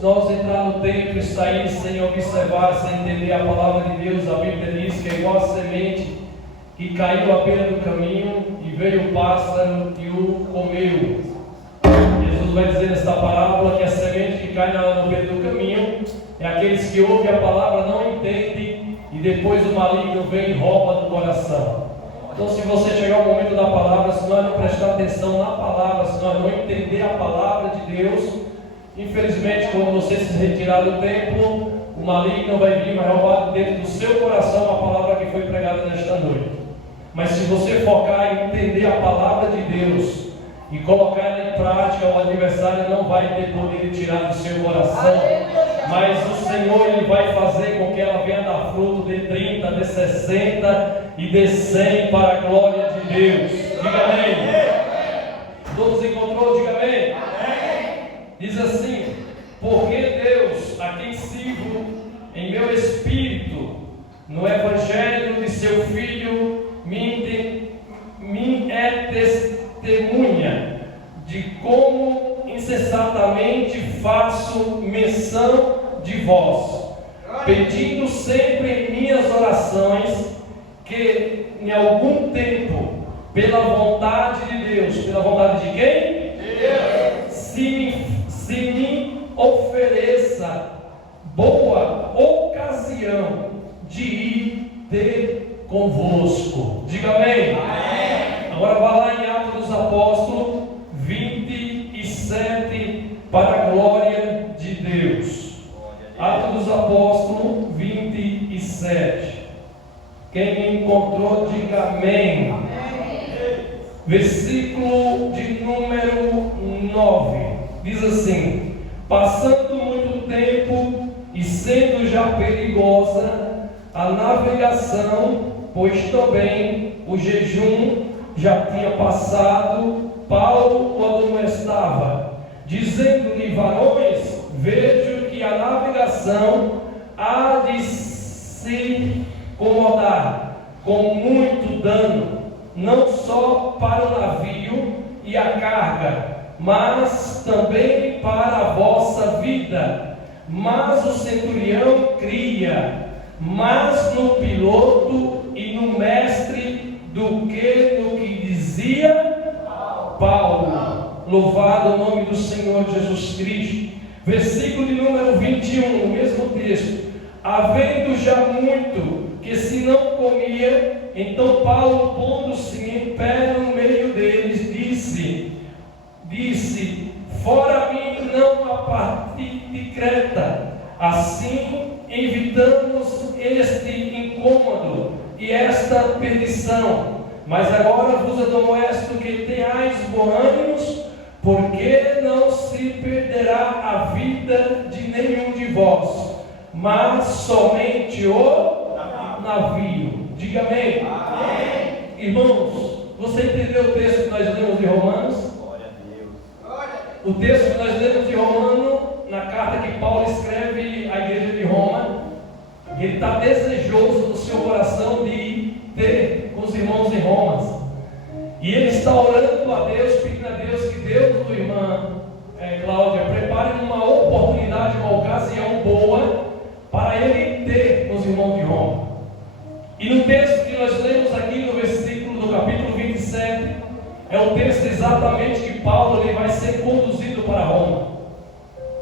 nós entrar no templo e sair sem observar, sem entender a palavra de Deus. A Bíblia diz que é igual a semente que caiu à beira do caminho e veio o pássaro e o comeu. Jesus vai dizer nesta parábola que a semente que cai na beira do caminho é aqueles que ouvem a palavra, não entendem e depois o maligno vem e rouba do coração. Então, se você chegar ao momento da palavra, se nós não prestar atenção na palavra, se nós não entender a palavra de Deus, infelizmente, quando você se retirar do templo, o maligno vai vir e vai roubar dentro do seu coração a palavra que foi pregada nesta noite. Mas se você focar em entender a palavra de Deus e colocar ela em prática, o adversário não vai ter poder de tirar do seu coração. Mas o Senhor, Ele vai fazer com que ela venha dar fruto de 30, de 60 e de 100 para a glória de Deus. Diga amém. Todos encontrou? Diga amém. Diz assim: porque Deus, a quem sirvo em meu espírito, no evangelho de seu Filho, me é testemunha de como incessantemente faço menção de vós, pedindo sempre em minhas orações que em algum tempo, pela vontade de Deus, pela vontade de quem? Deus. Se me ofereça boa ocasião de ir ter convosco. Diga amém. Amém. Agora vá lá em Atos dos Apóstolos 27 para a glória de Deus. Atos dos Apóstolos 27. Quem encontrou, diga amém. Amém. Versículo de número 9 diz assim: passando muito tempo e sendo já perigosa a navegação, pois também o jejum já tinha passado, Paulo o admoestava, dizendo-lhe: varões, vejo que a navegação há de se incomodar com muito dano, não só para o navio e a carga, mas também para a vossa vida. Mas o centurião cria mais no piloto e no mestre do que no que dizia Paulo. Louvado o nome do Senhor Jesus Cristo. Versículo de número 21, o mesmo texto: havendo já muito que se não comia, então Paulo, pondo-se em pé no meio deles, disse: fora mim não a partir de Creta. Assim evitamos este incômodo e esta perdição. Mas agora vos admoesto que tenhais bom ânimo, porque não se perderá a vida de nenhum de vós, mas somente o navio. Diga amém. Amém. Irmãos, você entendeu o texto que nós lemos de Romanos? Glória a Deus. O texto que nós lemos de Romanos, na carta que Paulo escreve à igreja de Roma, ele está desejoso no seu coração de ter com os irmãos em Roma. E ele está orando a Deus, pedindo a Deus que Deus, irmã Cláudia, prepare uma oportunidade, uma ocasião boa para ele ter com os irmãos de Roma. E no texto que nós lemos aqui no versículo do capítulo 27, é o texto exatamente que Paulo ele vai ser conduzido para Roma.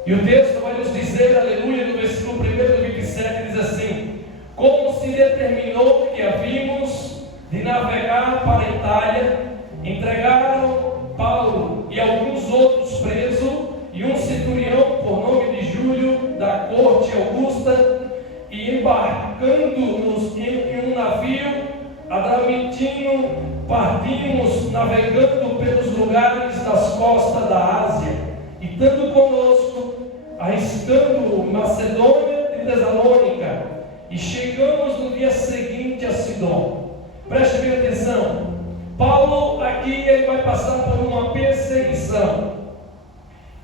E o texto vai nos dizer, aleluia, no versículo 1 do 27, diz assim: como se determinou que havíamos de navegar para a Itália, entregaram Paulo e alguns outros presos, e um centurião por nome de Júlio, da corte Augusta, e embarcando-nos em um navio Adramintino, partimos navegando pelos lugares das costas da Ásia, e tanto conosco, arriscando Macedônia e Tessalônica, e chegamos no dia seguinte a Sidom. Preste bem atenção. Paulo aqui ele vai passar por uma perseguição.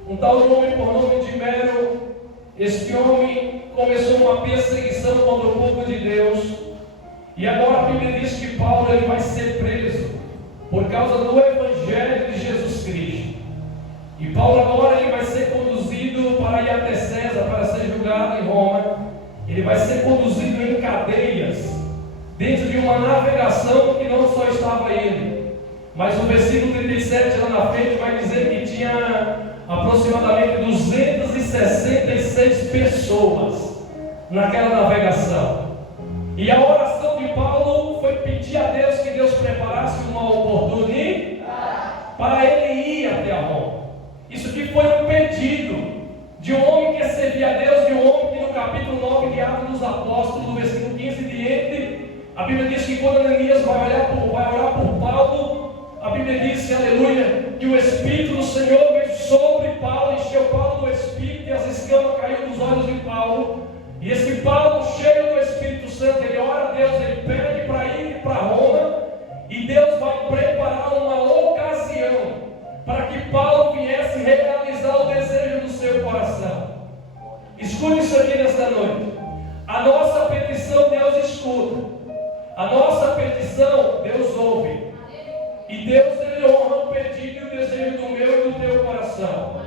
Um tal homem por nome de Nero, este homem começou uma perseguição contra o povo de Deus. E agora a Bíblia diz que Paulo ele vai ser preso por causa do Evangelho de Jesus Cristo. E Paulo agora ele vai ser conduzido para a ir até César para ser julgado em Roma. Ele vai ser conduzido em cadeias, dentro de uma navegação que não só estava ele, mas o versículo 37 lá na frente vai dizer que tinha aproximadamente 266 pessoas naquela navegação. E a oração de Paulo foi pedir a Deus que Deus preparasse uma oportunidade para ele ir até a Roma. Isso aqui foi um pedido de um homem que servia a Deus, de um homem que no capítulo 9 de Atos dos Apóstolos, no versículo 15 diante, a Bíblia diz que quando Ananias vai orar por Paulo, a Bíblia diz, aleluia, que o Espírito do Senhor veio sobre Paulo, encheu Paulo do Espírito e as escamas caíram dos olhos de Paulo. E esse Paulo, cheio do Espírito Santo, ele ora a Deus, ele pede para ir para Roma, e Deus vai preparar uma ocasião para que Paulo viesse realizar o desejo do seu coração. Escute isso aqui nesta noite. A nossa petição Deus escuta, a nossa petição Deus ouve, e Deus ele honra o pedido e o desejo do meu e do teu coração.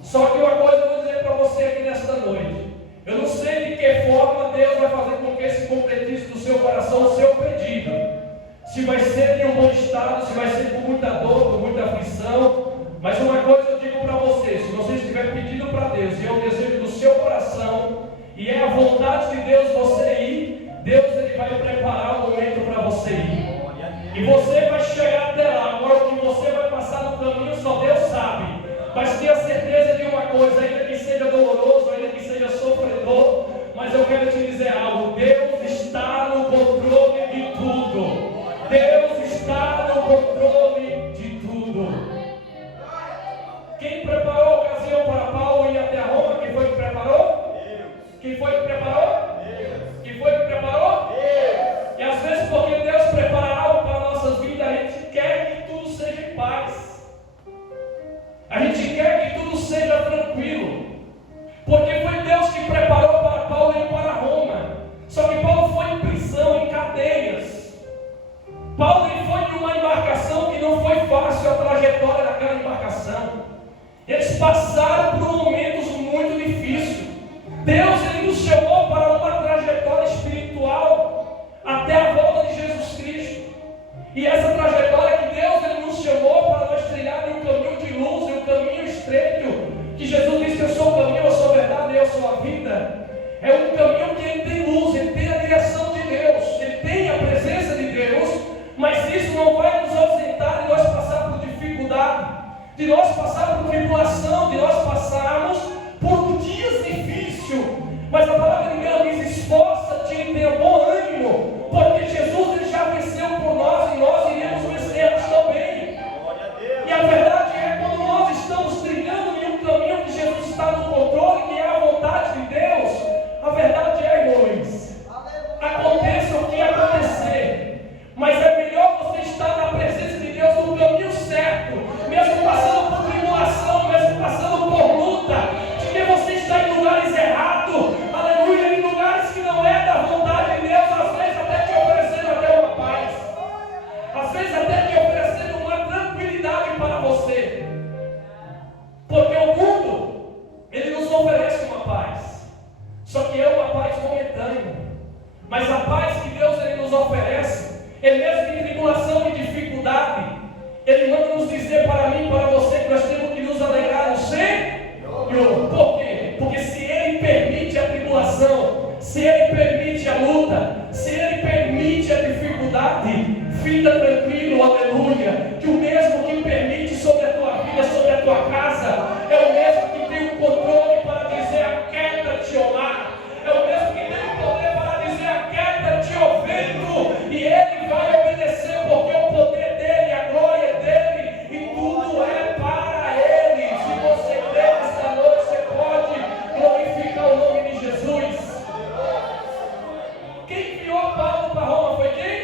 Só que uma coisa eu vou dizer para você aqui nesta noite: eu não sei de que forma Deus vai fazer com que se concretize do seu coração o seu pedido. Se vai ser em um bom estado, se vai ser com muita dor, com muita aflição. Mas uma coisa eu digo para você: se você estiver pedindo para Deus e é o desejo do seu coração, e é a vontade de Deus você ir, Deus ele vai preparar o momento para você ir. E você vai chegar até lá. Agora o que você vai passar no caminho só Deus sabe. Mas tenha certeza de uma coisa, ainda que seja doloroso, ainda que seja sofredor, mas eu quero te dizer algo: Deus está no controle de tudo. Deus está no controle de tudo. Quem preparou a ocasião para Paulo ir até Roma? Quem foi que preparou? Quem foi que preparou? Quem foi que preparou? E às vezes, porque Deus prepara algo para a nossa vida, a gente quer que tudo seja em paz. A gente quer que tudo seja tranquilo. Porque foi Deus que preparou para Paulo ir para Roma. Só que Paulo foi em prisão, em cadeias. Paulo ele foi em uma embarcação que não foi fácil a trajetória daquela embarcação. Eles passaram por momentos muito difíceis. Deus ele nos chamou para uma trajetória espiritual até a volta de Jesus Cristo. E essa trajetória que Deus ele nos chamou para nós trilhar em um caminho de luz, em um caminho estreito, que Jesus disse: eu sou o caminho, eu sou a verdade, eu sou a vida. É um caminho que ele tem luz, ele tem a direção de Deus, ele tem a presença de Deus. Mas isso não vai nos ausentar de nós passar por dificuldade, de nós passar por tribulação, de nós passarmos por dias difíceis. Mas a palavra de Deus diz: esforça-te e tenha bom ânimo, porque Jesus ele já venceu por nós e nós iremos vencer também. E a verdade é, quando nós estamos trilhando em um caminho que Jesus está no controle, que é a vontade de Deus, a verdade é, irmãos, aconteça o que acontecer. Mas é melhor você estar na presença de Deus no caminho certo, mesmo passando por tribulação, mesmo passando por luta, de que você está em lugares errados, aleluia, em lugares que não é da vontade de Deus, às vezes até te oferecendo até uma paz, às vezes até te oferecendo uma tranquilidade para você, porque o mundo, ele nos oferece uma paz, só que é uma paz momentânea, mas a paz que Deus ele nos oferece, ele mesmo em tribulação e dificuldade, ele manda nos dizer para mim e para você que nós temos que nos alegrar no Senhor. Por quê? Porque se ele permite a tribulação, se ele permite a luta, se ele permite a dificuldade, fica tranquilo, aleluia, que o mesmo que permite sobre a tua vida, sobre a tua casa, é o mesmo que tem o controle para dizer: aquieta-te, ó mar. É o mesmo que tem o poder para dizer: aquieta-te, ó vento. E ele vai obedecer, porque o poder dele, a glória dele, e tudo é para ele. Se você crê nesta noite, você pode glorificar o nome de Jesus. Quem enviou Paulo para Roma foi quem?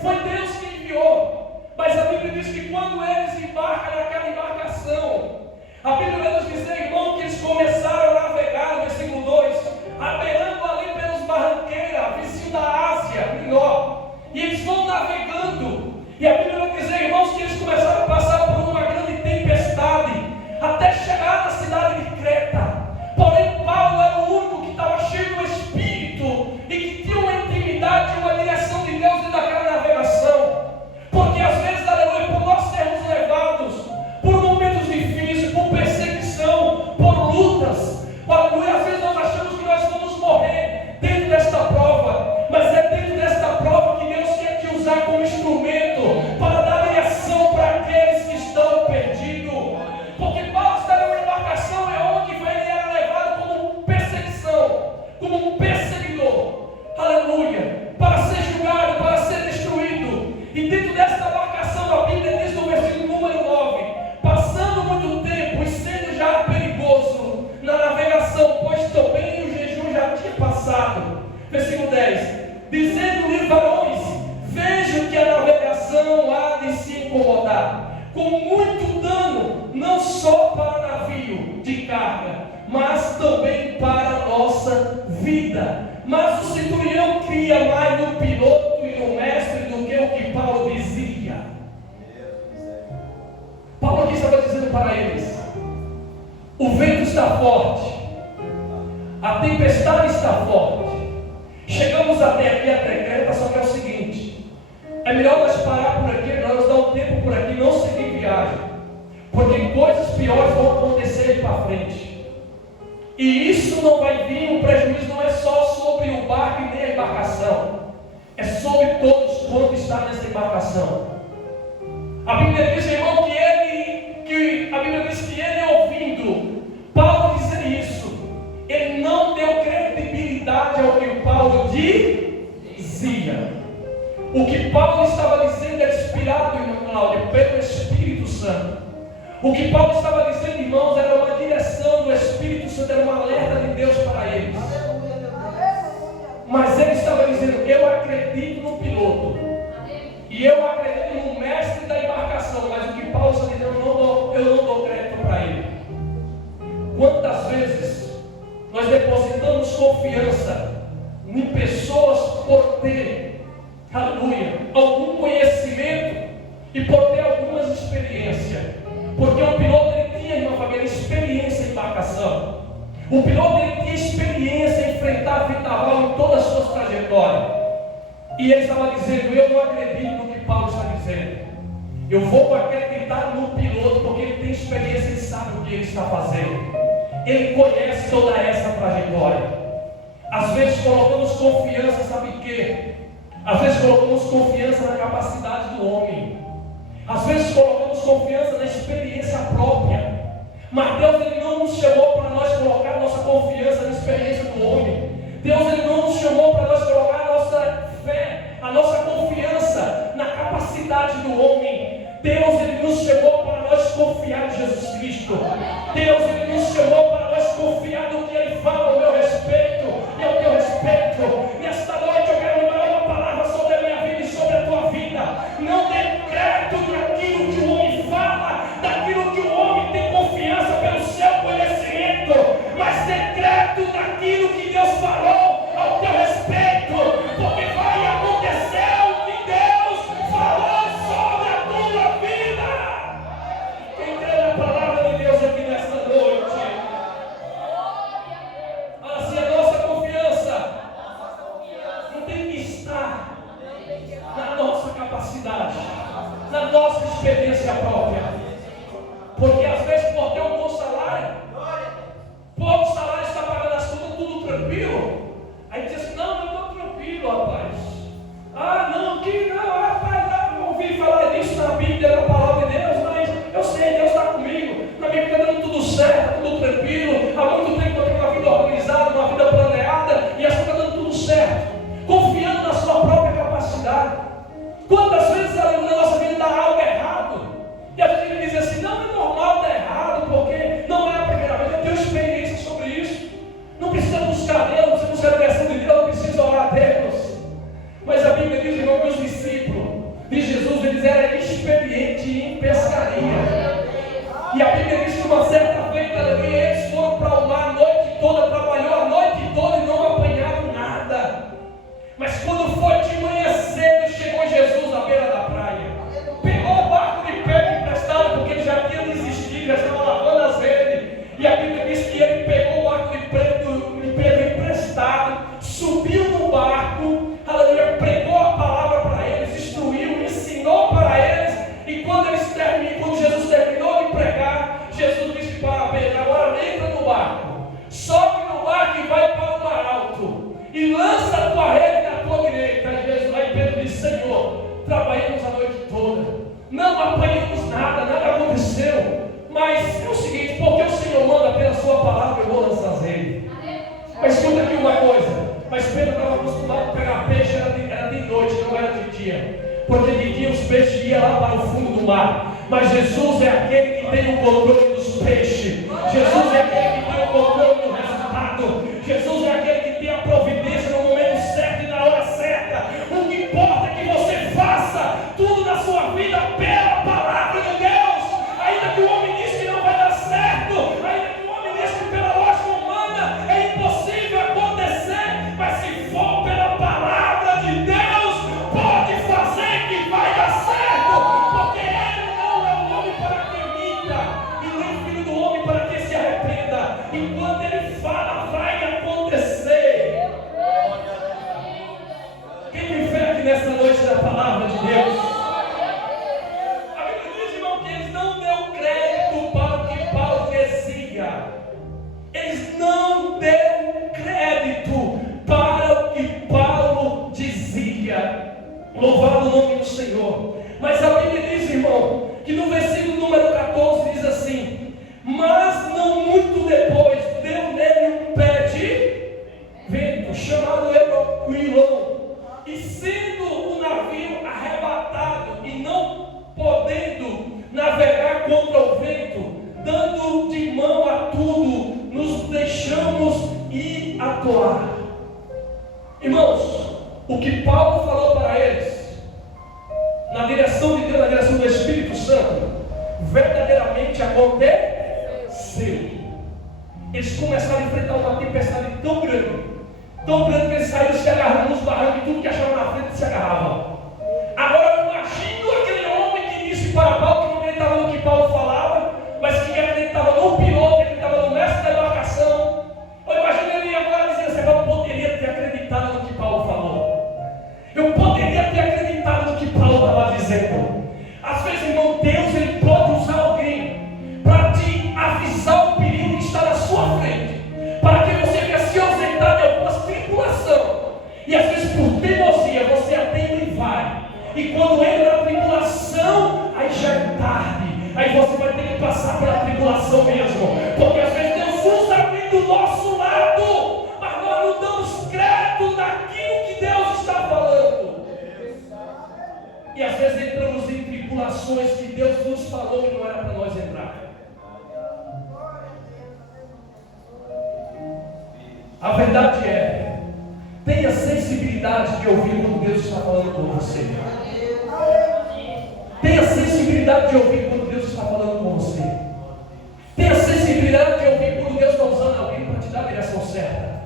Foi Deus que enviou. Mas a Bíblia diz que quando eles embarcam naquela embarcação, de carga, mas também para a nossa vida. Mas o centurião cria mais no piloto e no mestre do que o que Paulo dizia. Paulo aqui estava dizendo para eles: o vento está forte, a tempestade está forte, chegamos até aqui, até Creta, só que é o seguinte: é melhor nós parar por aqui, nós dar um tempo por aqui, não seguir viagem, porque coisas piores vão acontecer aí para frente. E isso não vai vir, o prejuízo não é só sobre o barco e nem a embarcação, é sobre todos quanto está nessa embarcação. A Bíblia diz, irmão, a Bíblia diz que ele, ouvindo Paulo dizer isso, ele não deu credibilidade ao que Paulo dizia. O que Paulo estava dizendo era inspirado, irmão Cláudio, pelo Espírito Santo. O que Paulo estava dizendo, irmãos, era uma direção do Espírito Santo, era uma alerta de Deus para eles. Mas ele estava dizendo: eu acredito no piloto, e eu acredito no mestre da embarcação, mas o que Paulo está dizendo, eu não dou crédito para ele. Quantas vezes nós depositamos confiança em pessoas por ter, aleluia, algum conhecimento e por ter algumas experiências? Porque o piloto, ele tinha, irmã família, experiência em embarcação. O piloto, ele tinha experiência em enfrentar vendaval em todas as suas trajetórias. E ele estava dizendo: eu não acredito no que Paulo está dizendo. Eu vou acreditar no piloto, porque ele tem experiência e sabe o que ele está fazendo. Ele conhece toda essa trajetória. Às vezes colocamos confiança, sabe em quê? Às vezes colocamos confiança na capacidade do homem. Às vezes colocamos confiança na experiência própria. Mas Deus, ele não nos chamou para nós colocar nossa confiança na experiência do homem. Deus, ele não nos chamou para nós colocar a nossa fé, a nossa confiança na capacidade do homem. Deus, ele nos chamou para nós confiar em Jesus Cristo. Deus, ele nos chamou para nós confiar no que ele fala ao meu respeito e ao teu respeito. Nesta noite eu quero liberar uma palavra sobre a minha vida e sobre a tua vida. Não dê crédito naquilo que o homem fala, daquilo que o homem tem confiança pelo seu conhecimento, mas dê crédito naquilo que Deus falou ao teu respeito, porque vai acontecer o que Deus falou sobre a tua vida. Quem crê na palavra de Deus aqui nesta noite? Assim, a nossa confiança não tem que estar na nossa capacidade, na nossa experiência própria. Porque às vezes, por ter um bom salário, pouco salário, está pagando as contas, tudo tranquilo. Aí diz assim: não, eu estou tranquilo, rapaz. Ah, não, rapaz, eu ouvi falar disso na Bíblia, na palavra de Deus, mas eu sei, Deus está comigo. Na minha vida está dando tudo certo, tudo tranquilo. Há muito tempo eu tenho uma vida organizada, uma vida planeada, e assim está dando tudo certo. Confiando na sua própria capacidade. Quantas vezes na nossa vida dá algo errado? E a gente diz assim: não, é normal dar errado, porque não é a primeira vez. Eu tenho experiência sobre isso. Não precisa buscar Deus, não precisa buscar a direção de Deus, não precisa orar a Deus. Mas a Bíblia diz, irmão, que os discípulos de Jesus, eles eram experientes em pescaria. E a Bíblia diz que uma certa feita ali, eles foram para o mar a noite toda, trabalhou a noite toda e não apanharam nada. Mas quando foi de manhã cedo, chegou Jesus à beira da praia. Pegou o barco de Pedro emprestado, porque ele já tinha desistido, já estava lavando as redes. E a Bíblia diz que ele pegou o barco de Pedro emprestado, subiu no barco, aleluia, pregou a palavra para eles, instruiu, ensinou para eles. E quando Jesus terminou de pregar, Jesus disse para Pedro: agora entra no barco, sobe no barco e vai para o mar alto, e lança a tua rede na tua direita. Aí Pedro disse: Senhor, trabalhamos a noite toda, não apanhamos nada, nada aconteceu. Mas é o seguinte, porque o Senhor manda pela sua palavra, eu vou lançar as redes. Mas escuta aqui uma coisa: mas Pedro estava acostumado a pegar peixe, era de noite, não era de dia. Porque de dia os peixes iam lá para o fundo do mar. Mas Jesus é aquele que tem o controle dos peixes. Jesus é aquele que tem o controle do resultado. Jesus é aquele que tem a providência no momento certo e na hora certa. O que importa é que você faça tudo na sua vida pela palavra de Deus. Ainda que o homem diz que não vai dar certo, ainda que o homem e quando Ele fala, vai acontecer. Quem tem fé aqui nessa noite da palavra de Deus? A Bíblia diz, irmão, que eles não deu crédito para o que Paulo dizia. Eles não deram crédito para o que Paulo dizia. Louvado o nome do Senhor. Mas a Bíblia diz, irmão, que no versículo número 14 diz assim: mas não muito depois deu nele um pé de vento, chamado Euroquilon, e sendo o navio arrebatado e não podendo navegar contra o vento, dando de mão a tudo, nos deixamos ir a toar. Irmãos, o que Paulo falou para eles, na direção de Deus, na direção do Espírito Santo, verdadeiramente aconteceu. Eles começaram a enfrentar uma tempestade tão grande que eles saíram se agarrando nos barrancos e tudo que achavam na frente se agarravam. Agora eu imagino aquele homem que disse para Paulo que não acreditava no que Paulo falava, mas que acreditava no piloto, que acreditava no mestre da embarcação. Eu imagino ele agora dizendo assim: eu poderia ter acreditado no que Paulo falou. Eu poderia ter acreditado no que Paulo estava dizendo. Às vezes, irmão, Deus ele pode usar alguém para te avisar o perigo que está na sua frente, para que você venha se ausentar de algumas tribulações. E às vezes, por teimosia, você atende e vai. E quando entra na tribulação, aí já é tarde. Aí você vai ter que passar pela tribulação mesmo. Porque às vezes Deus usa alguém do nosso lado, mas nós não damos crédito naquilo que Deus está falando. E às vezes entramos em tribulações que Deus nos falou que não era para nós entrar. A verdade é, tenha sensibilidade de ouvir quando Deus está falando com você. Tenha sensibilidade de ouvir quando Deus está falando com você. Tenha sensibilidade de ouvir quando Deus está usando alguém para te dar a direção certa.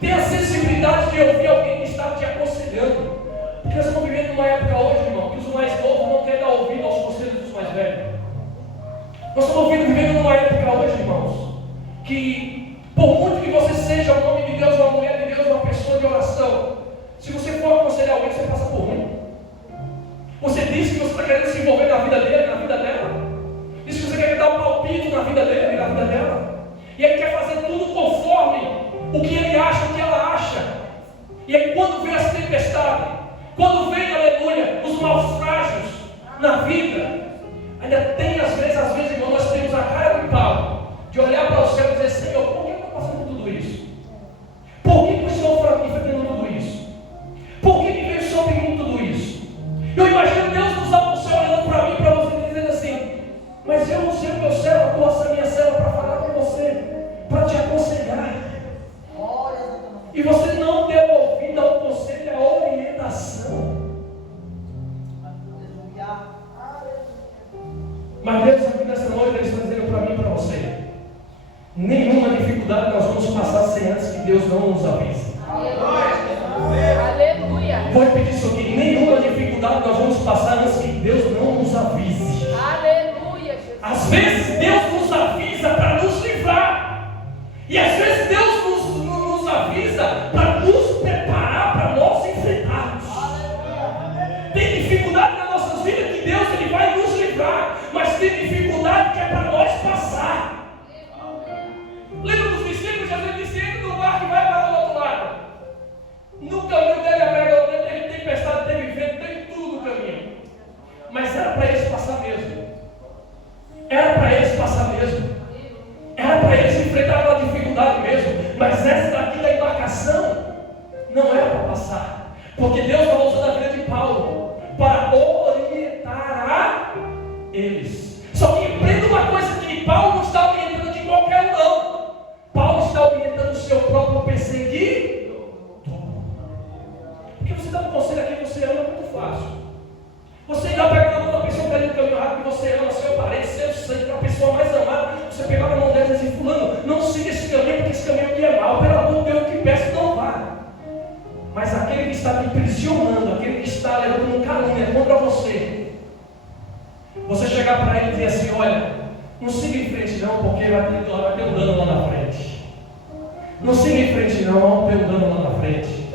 Tenha sensibilidade de ouvir alguém que está te aconselhando. Porque nós estamos vivendo numa época hoje, irmão, que os mais novos não querem dar ouvido aos conselhos dos mais velhos. Nós estamos vivendo numa época hoje, irmãos, que por muito que você seja um homem de Deus, uma mulher de Deus, uma pessoa de oração, se você for aconselhar alguém, você passa por ruim. Você diz que você está querendo se envolver na vida dele, na vida dela. Diz que você quer dar um palpite na vida dele e na vida dela. E ele quer fazer tudo conforme o que ele acha, o que ela acha. E aí quando vem essa tempestade, quando vem, aleluia, os naufrágios na vida, ainda tem às vezes, irmão, nós temos a cara de pau de olhar para o céu e dizer: Senhor, por que eu estou passando por tudo isso? Por que eu estou enfrentando tudo isso? Por que veio sobre mim tudo isso? Eu imagino Deus nos dá o céu olhando para mim, para você, dizendo assim: mas eu não sei o meu céu, a tua minha célula para falar com você, para te aconselhar. E você não deu ouvido ao conselho, à orientação. Mas Deus aqui nessa noite Ele está dizendo para mim e para você: nenhuma dificuldade nós vamos passar sem antes que Deus não nos avise. Aleluia. Vou repetir isso aqui: nenhuma dificuldade nós vamos passar antes que Deus não nos avise. Aleluia. Às vezes Deus nos avisa para nos livrar, e às vezes Deus nos avisa para nos preparar para nós enfrentarmos. Tem dificuldade nas nossas vidas que Deus ele vai nos livrar, mas tem dificuldade que é para nós passar. Lembra dos discípulos? Jesus disse: entra no barco e vai para o outro lado. No caminho dele, teve tempestade, teve vento, teve tudo no caminho. Mas era para eles passar mesmo. Era para eles passar mesmo. Era para eles enfrentar uma dificuldade mesmo. Mas essa daqui da embarcação não era para passar. Porque Deus estava usando a vida de Paulo para orientar a eles. Só que aprenda uma coisa: que Paulo não está orientando de qualquer um, não. Paulo está orientando o seu próprio perseguidor. Porque você dá um conselho a quem você ama é muito fácil. Você ainda pega na mão da pessoa que está no caminho rápido, que você ama, seu parente, seu sangue, a pessoa mais amada. Você pegar na mão dela e dizer assim: fulano, não siga esse caminho, porque esse caminho aqui é mau. Pelo amor de Deus, que peço, não vá. Mas aquele que está te pressionando frente não, porque vai ter um dano lá na frente. Não siga em frente não, vamos ter um dano lá na frente.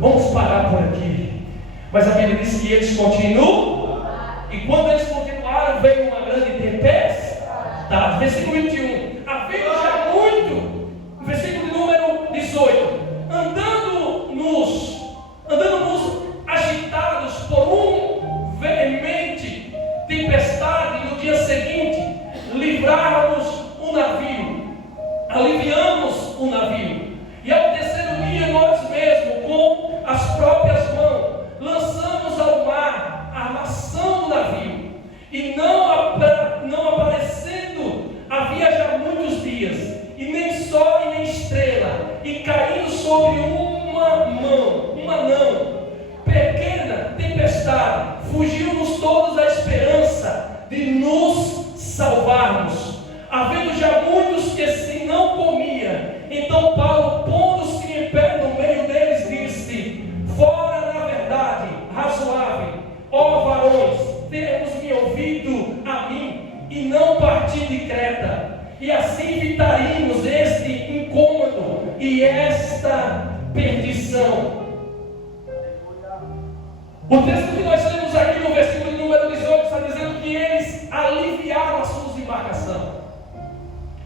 Vamos parar por aqui. Mas a Bíblia diz que eles continuam. E quando eles continuaram, veio uma grande tempestade. Versículo 21. Havendo já muito, versículo de número 18. Andando-nos agitados por veemente tempestade, no dia seguinte, livrávamos o navio, aliviamos o navio. E ao terceiro dia, nós mesmos, com as próprias mãos, lançamos ao mar a armação do navio. E não aparecendo, havia já muitos dias, e nem sol e nem estrela, e caindo sobre uma não pequena tempestade, fugiu-nos todos a esperança de nos salvarmos, havendo já muitos que se não comia. Então Paulo, pondo-se em pé no meio deles, disse: fora na verdade razoável, ó varões, temos-me ouvido a mim, e não partir de Creta, e assim evitaríamos este incômodo e esta perdição. O texto que nós lemos aqui no versículo número 18 está dizendo que eles aliviaram as suas embarcações.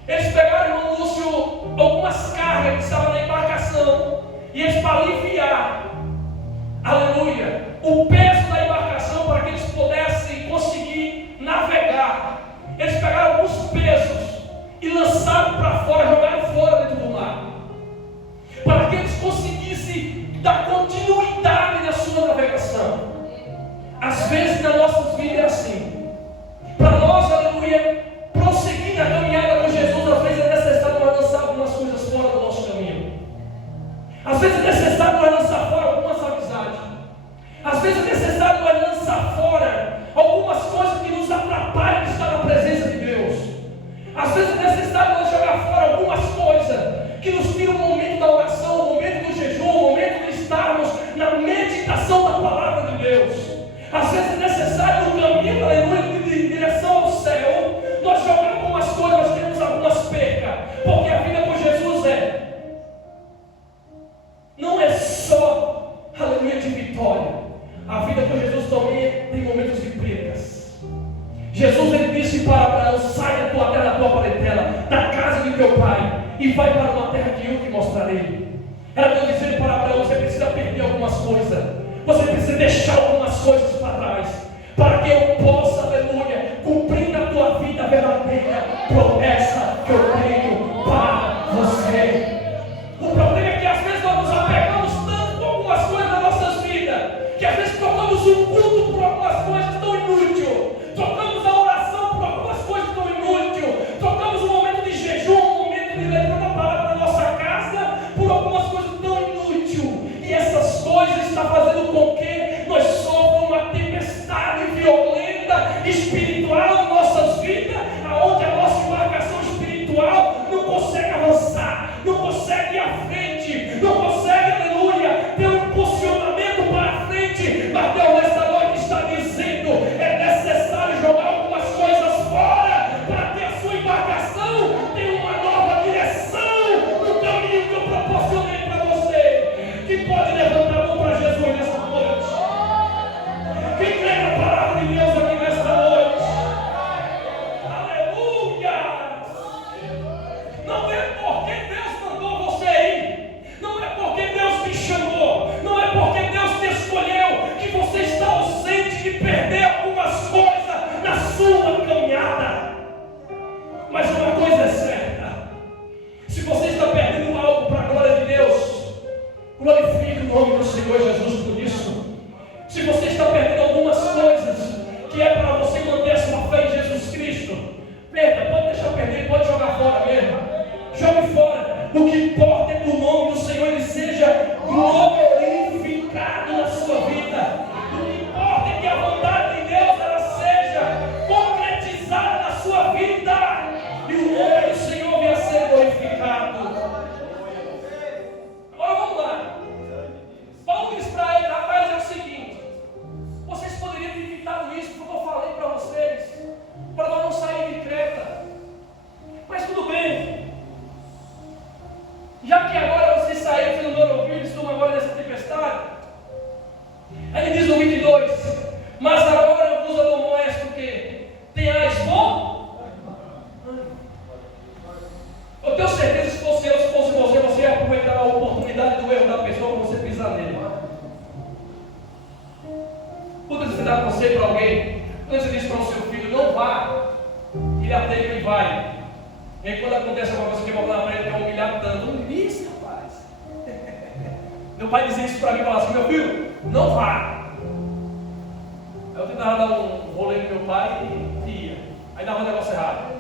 Eles pegaram, irmão Lúcio, algumas cargas que estavam na embarcação, e eles, para aliviar, aleluia, o peso da embarcação, para que eles pudessem conseguir navegar, eles pegaram alguns pesos e lançaram para fora, jogaram fora dentro do mar, para que eles conseguissem dar continuidade na sua navegação. Às vezes na nossa vida é assim. Para nós, aleluia, prosseguir na caminhada com Jesus, às vezes é necessário nós lançar algumas coisas fora do nosso caminho. Às vezes é necessário nós lançar fora algumas amizades. Às vezes é necessário nós lançar fora algumas coisas que nos atrapalham de estar na presença de Deus. Às vezes é necessário nós jogar fora algumas coisas que nos tiram o momento da oração, o momento do jejum, o momento de estarmos na meditação da palavra de Deus. Às vezes é necessário no caminho, aleluia, de direção ao céu, nós jogar algumas coisas, nós temos algumas percas, porque a vida com Jesus não é só, aleluia, de vitória. A vida com Jesus também tem momentos de percas. Jesus, ele disse para Abraão: sai da tua terra, da tua parentela, da casa de teu pai, e vai para uma terra que eu te mostrarei. Ela está dizendo para Abraão: você precisa perder algumas coisas, você precisa deixar algumas coisas para trás, para que eu possa, aleluia, cumprir na tua vida a verdadeira promessa que eu tenho para você. O problema é que às vezes nós nos apegamos tanto com algumas coisas das nossas vidas, que às vezes trocamos o culto por algumas coisas tão inúteis, trocamos a oração por algumas coisas tão inúteis, trocamos o momento de jejum, o momento de levar a palavra na nossa casa, por algumas coisas tão inúteis. E essas coisas estão fazendo com que nós soframos uma tempestade Mas agora eu vos admoesto o quê? Tenhais bom. Eu tenho certeza que se fosse você, você ia aproveitar a oportunidade do erro da pessoa para você pisar nele. Quando você dá conselho para alguém, quando você diz para o seu filho, não vá, ele até que ele vai. E aí quando acontece alguma coisa que vai na parede, quer humilhar tanto, não isso, rapaz. Meu pai dizia isso para mim, falava assim, meu filho, não vá. Aí eu tentava dar um rolê com meu pai e ia. Aí dava um negócio errado.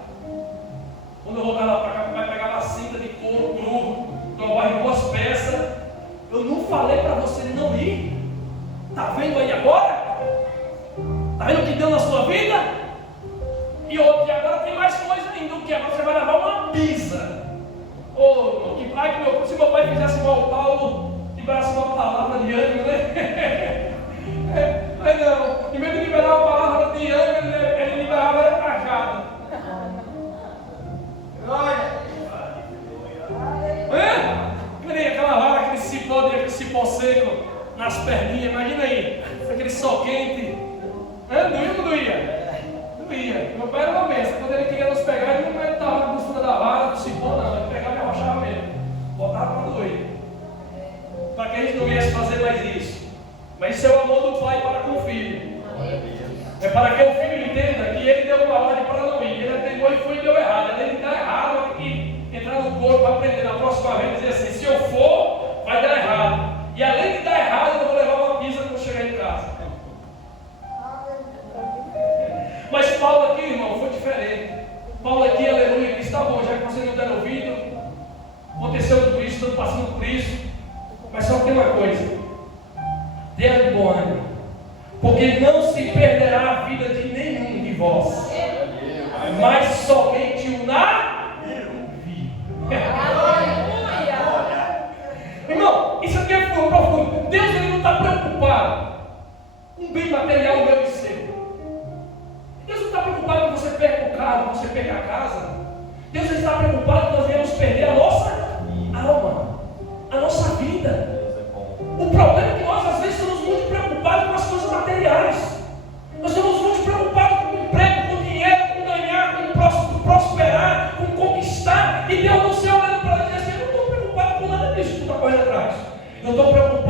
Quando eu voltava para cá, meu pai pegava a cinta de couro cru, tomava em 2 peças. Eu não falei para você não ir? Está vendo aí agora? Está vendo o que deu na sua vida? E agora tem mais coisa ainda, que agora você vai levar uma pizza. Oh, se meu pai fizesse igual o Paulo, liberasse uma palavra de ânimo, né? Mas não, em vez de liberar uma palavra de ânimo, ele liberava a cajada. Imagina aí, aquela vara, aquele cipó seco nas perninhas, imagina aí, aquele sol quente. Doía ou não doía? Doía. Meu pai era uma benção. Quando ele queria nos pegar, ele não estava na costura da vara, do cipó, não. Ele pegava e arrochava mesmo. Botava para doer. Para que a gente não viesse fazer mais isso. Mas isso é o amor do pai para com o filho. É para que o filho entenda que ele deu uma ordem para não ir. Ele atendeu e foi e deu errado. Ele dá errado, tem que entrar no corpo para aprender na próxima vez e dizer assim: se eu for, vai dar errado. E além de dar errado, eu vou levar uma pizza quando chegar em casa. Mas Paulo aqui, irmão, foi diferente. Paulo aqui, aleluia, disse: tá bom, já que vocês não deram ouvido, aconteceu tudo isso, estão passando por isso. Mas só tem uma coisa: tenha de bom ânimo, porque não se perderá a vida de nenhum de vós, mas somente o navio. Irmão, isso aqui é profundo. Deus ele não está preocupado com o bem material meu e seu. Deus não está preocupado que você perca o carro, que você perca a casa. Deus está preocupado que nós venhamos perder a nossa alma, a nossa vida. O problema é que nós às vezes estamos muito preocupados com as coisas materiais. Nós estamos muito preocupados com o emprego, com o dinheiro, com ganhar, com prosperar, com conquistar. E Deus não se olhando para nós e diz assim: eu não estou preocupado com nada disso que tu está correndo atrás. Eu estou preocupado